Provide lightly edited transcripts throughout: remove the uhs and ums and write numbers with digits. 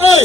Hey,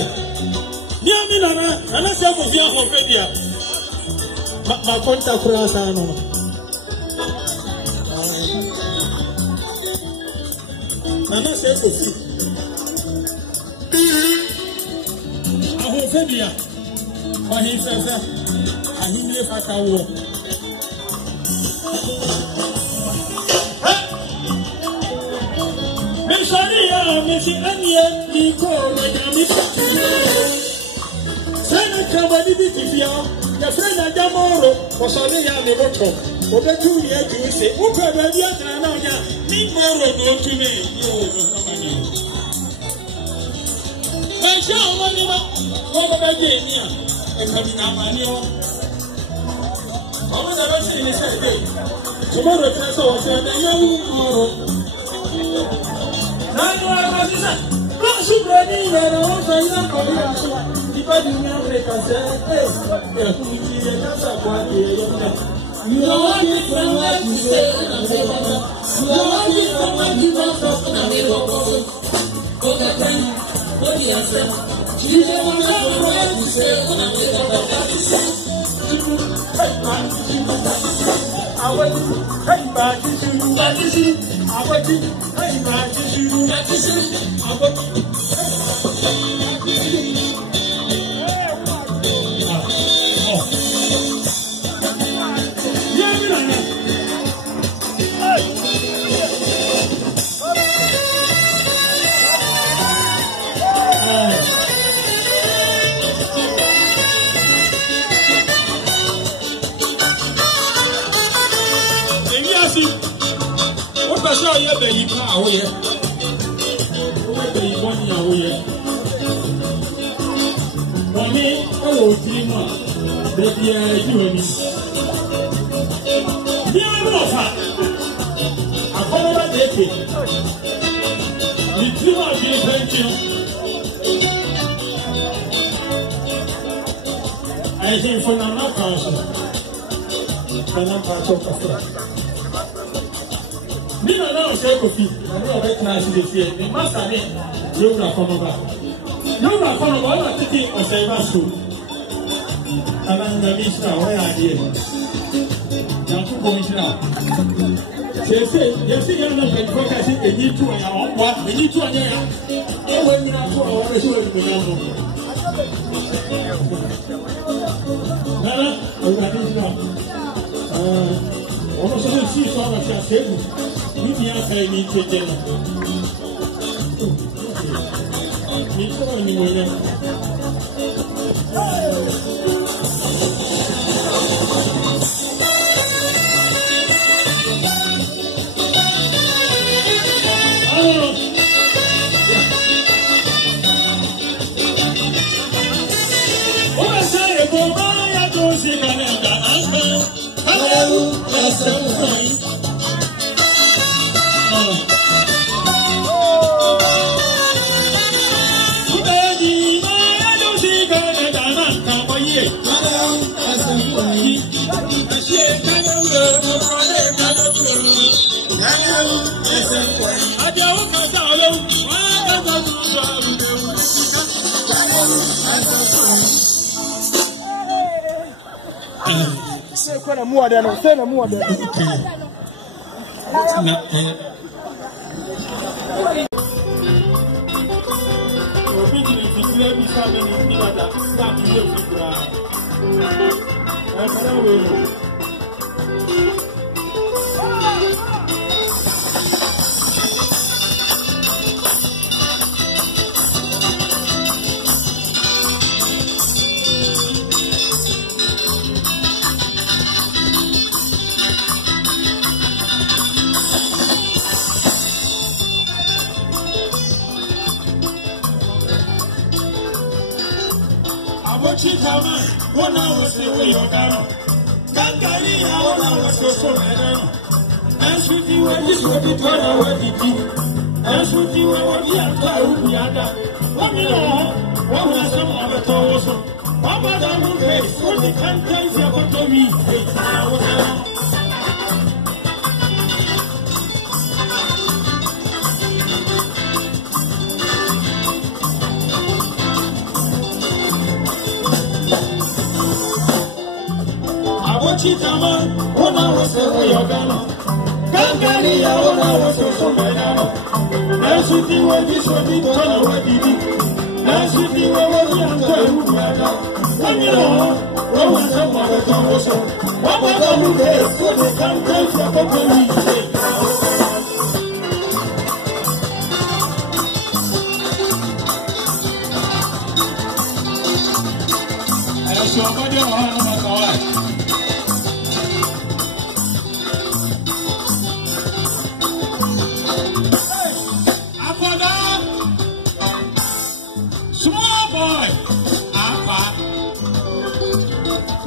Apa.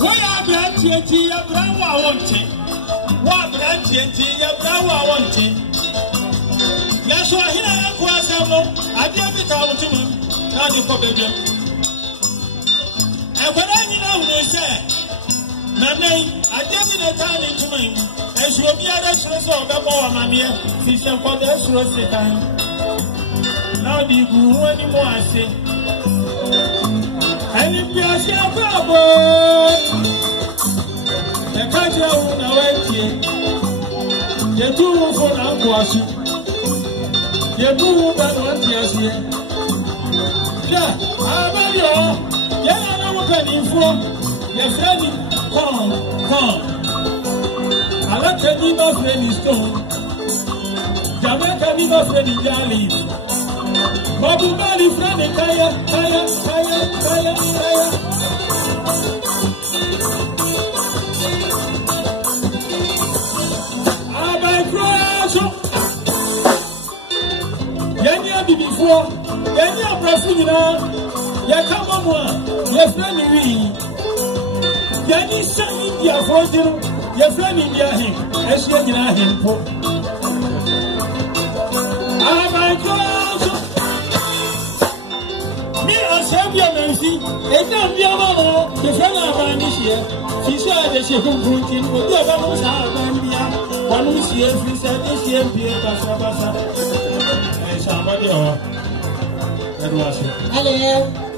Why are TNT a brown wanting? What TNT a brown wanting? That's why here I was. I didn't be told to him. Now you forbid him. And when I know, say, Nane, I gave it a time into me. As you will be a restaurant of the more, mammy, fish and for the restaurant time. Now do you go anymore? I say, and if you are still bravo, the country will know it. You do for Naquashi. You do that one, yes, yeah, I bet you. Yeah, I know what I'm for. Yes, ready. Come. I like to be my friend in stone. Jamaica be my friend in Gali. Babu Bali friend in Kaya. I buy crash. Yanya be before. Yanya Brasina. Ya come on one. Your friend in me. Yani san India for you, your friend India him, as you are him. Ah, my God! Me, I serve your mercy, and now be alone. The friend of mine this year, she said that she could put in with the others. One who sees me said this year, Pierre Bassa, and somebody or that was it. Hello.